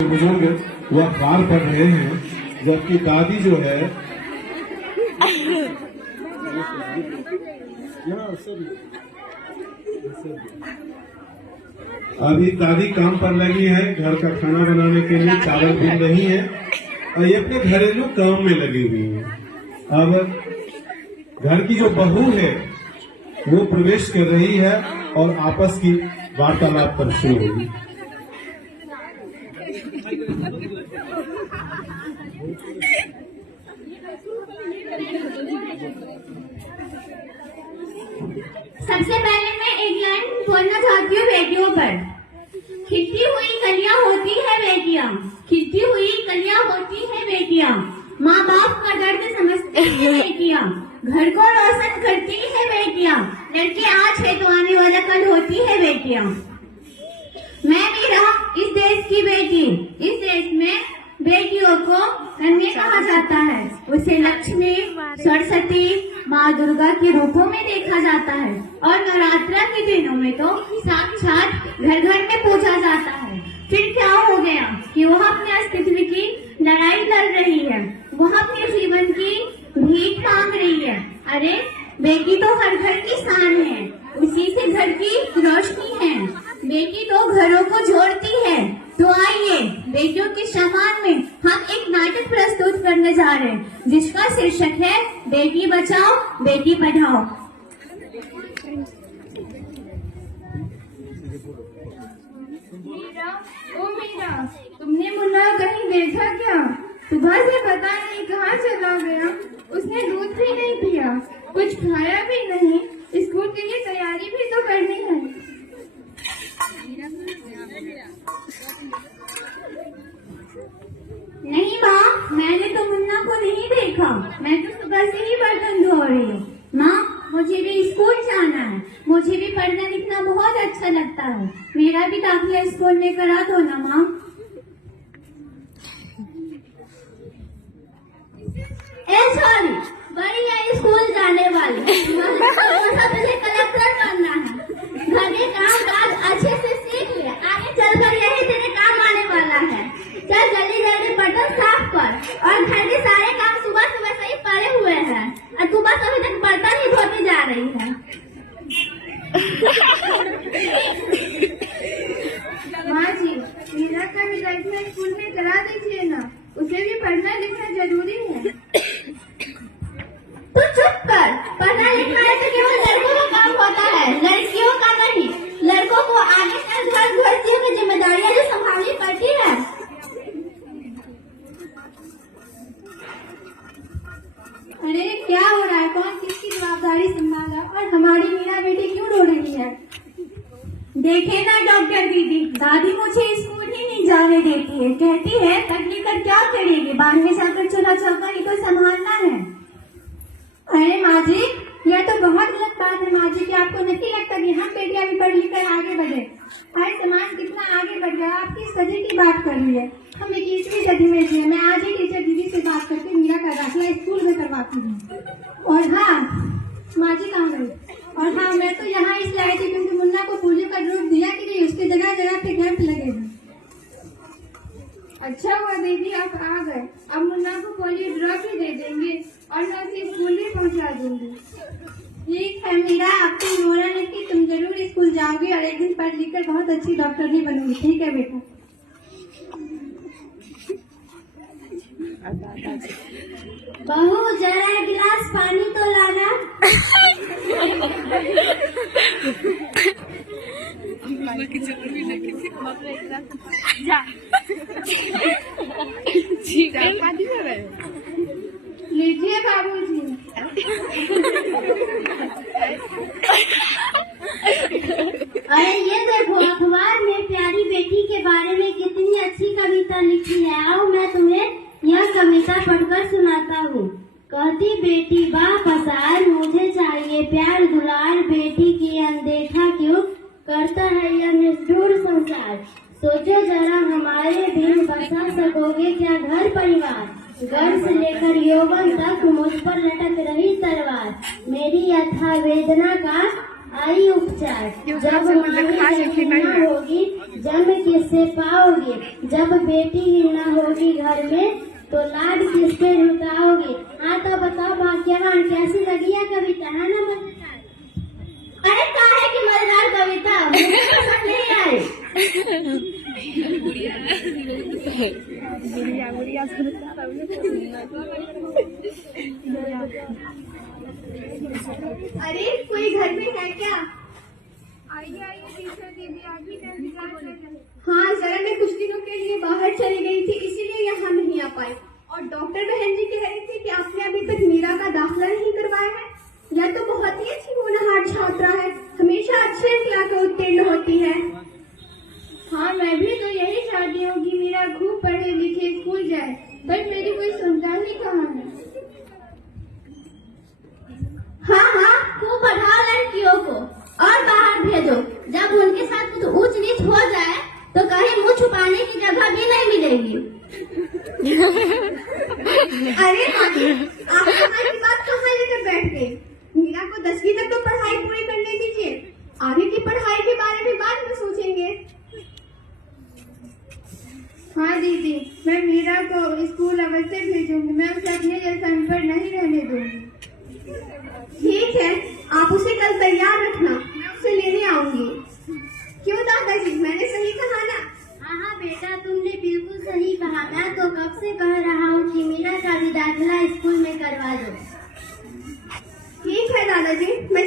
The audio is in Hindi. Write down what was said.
बुजुर्ग वो अखबार पढ़ रहे हैं, जबकि दादी जो है अभी दादी काम पर लगी है, घर का खाना बनाने के लिए चावल भी नहीं है और ये अपने घरेलू काम में लगी हुई है। अब घर की जो बहू है वो प्रवेश कर रही है और आपस की वार्तालाप पर शुरू होगी। सबसे पहले मैं एक लाइन बोलना चाहती हूँ बेटियों पर। खिलती हुई कलियां होती है बेटियां, खिलती हुई कलियां होती है बेटियां, माँ बाप का दर्द समझती है बेटियां, घर को रोशन करती है बेटियां, लड़के आज है तो आने वाला कल होती है बेटियां। मैं भी रहा इस देश की बेटी, इस देश में बेटियों को कन्या कहा जाता है, उसे लक्ष्मी, सरस्वती, माँ दुर्गा के रूपों में देखा जाता है और नवरात्रा के दिनों में तो साक्षात घर घर में पूजा जाता है। फिर क्या हो गया कि वह अपने अस्तित्व की लड़ाई लड़ रही है, वह अपने जीवन की भीख मांग रही है। अरे बेटी तो हर घर की शान है, उसी से घर की रोशनी है, बेटी तो घरों को जोड़ती है। तो आइए बेटियों के सम्मान में हम एक नाटक प्रस्तुत करने जा रहे हैं, जिसका शीर्षक है बेटी बचाओ बेटी पढ़ाओ। मीरा, ओ मीरा, तुमने मुन्ना कहीं देखा क्या? सुबह से पता नहीं कहाँ चला गया। उसने दूध भी नहीं पिया, कुछ खाया भी नहीं। स्कूल के लिए तैयारी भी तो करनी है। नहीं माँ, मैंने तो मुन्ना को नहीं देखा, मैं तो सुबह से ही बर्तन धो रही हूँ। माँ, मुझे भी स्कूल जाना है, मुझे भी पढ़ना लिखना बहुत अच्छा लगता है, मेरा भी दाखिला स्कूल में करा दो ना माँ। सॉरी, बड़ी है स्कूल जाने वाली, मुझे कलेक्टर बनना है। घर के काम काज अच्छे से सीख ले, आगे चलकर यही तेरे काम आने वाला है। चल जल्दी जल्दी बर्तन साफ कर और घर के सारे काम सुबह सुबह से ही पड़े हुए हैं और तू बस अभी तक बर्तन ही धोती जा रही है। माँ जी, मीरा का भी दाखिला स्कूल में करा दीजिए ना, उसे भी पढ़ना लिखना जरूरी है। तू चुप कर, पढ़ना लिखना है तो केवल लड़कों का काम होता है, लड़कियों का नहीं। लड़कों को आगे चल घर गृहस्थियों की जिम्मेदारियां जो संभालनी पड़ती है। अरे क्या हो रहा है, कौन किसकी जवाबदारी संभाल रहा है और हमारी मीरा बेटी क्यों रो रही है? देखे ना डॉक्टर दीदी, दादी मुझे स्कूल ही नहीं जाने देती है, कहती है पढ़ लिख कर क्या करेगी, बाद में जाकर चूल्हा चौका ही तो संभालना है। अरे माँ जी, यह तो बहुत गलत बात है माँ जी कि आपको नहीं लगता कि हम बेटियां भी पढ़ लिख कर आगे बढ़े। अरे समाज कितना आगे बढ़ गया, आप किस सदी की बात कर रही है? हम 21वीं सदी में जी, मैं आज ही टीचर दीदी से बात करके मीरा का दाखिला स्कूल में करवाती हूँ। और हाँ, माँ जी कहाँ गई? और हाँ, मैं तो यहाँ इसलिए आई थी क्योंकि मुन्ना को पोलियो का ड्रॉप दिया कि नहीं, उसकी जगह जगह पे कैंप लगेगा। अच्छा हुआ दीदी आप आ गए, अब मुन्ना को पोलियो ड्रॉप ही दे देंगे और मैं उसे स्कूल भी पहुंचा दूंगी। ठीक है मीरा, अब तुम रोना नहीं कि तुम जरूर स्कूल जाओगी और एक दिन पढ़ लिख कर बहुत अच्छी डॉक्टर भी बनोगी। ठीक है बेटा। बहू जरा एक गिलास पानी तो लाना। लीजिए बाबूजी। अरे ये देखो, अखबार में प्यारी बेटी के बारे में कितनी अच्छी कविता लिखी है। आओ मैं तुम्हें यह कविता पढ़कर सुनाता हूँ। कहती बेटी बा पसार, मुझे चाहिए प्यार दुलार, बेटी की अनदेखा क्यों करता है यह निष्ठुर संसार। सोचो जरा हमारे बिन बसा सकोगे क्या घर परिवार, गर्भ से लेकर यौवन तक मुझ पर लटक रही तलवार, मेरी यथा वेदना का आई उपचार। जब माही न होगी जन्म किससे पाओगे, जब बेटी ही न होगी घर में तो लाड किसके लुटाओगे। हाँ तो बताओ भाग्यवान कैसी लगी है कविता, है ना मजेदार? अरे काहे की मजेदार कविता, मुझे पसंद नहीं आई। अरे कोई घर में है क्या? आइए आइए टीचर दीदी, आप ही का इंतजार कर रहे हैं। हाँ जरा मैं कुछ दिनों के लिए बाहर चली गई थी इसीलिए यहाँ नहीं आ पाई। और डॉक्टर बहन जी कह रही थी कि आपने अभी तक मीरा का दाखिला नहीं करवाया है। यह तो बहुत ही अच्छी होनहार छात्रा है, हमेशा अच्छे अंक लाकर उत्तीर्ण होती है। हाँ मैं भी तो यही चाहती हूँ कि मेरा खूब पढ़े लिखे स्कूल जाए, पर मेरी कोई सुनता ही कहाँ है। हाँ हाँ खूब पढ़ाओ लड़कियों को और बाहर भेजो। जब उनके साथ कुछ ऊंच नीच हो जाए तो कहीं मुंह छुपाने की जगह भी नहीं मिलेगी। अरे आप हमारी बात कहाँ लेकर बैठ गए? मीरा को 10वीं तक तो पढ़ाई पूरी करने दीजिए, आगे की पढ़ाई के बारे में बाद में सोचेंगे। हाँ दीदी, मैं मीरा को स्कूल अवश्य भेजूंगी, मैं उसे अपने जैसा अनपढ़ नहीं रहने दूंगी। ठीक है, आप उसे कल तैयार रखना, मैं उसे लेने आऊंगी। क्यों दादाजी, मैंने सही कहा ना? हाँ बेटा तुमने बिल्कुल सही कहा। मैं तो कब से कह रहा हूँ कि मीरा का भी दाखिला स्कूल में करवा दो। ठीक है दादाजी, मैं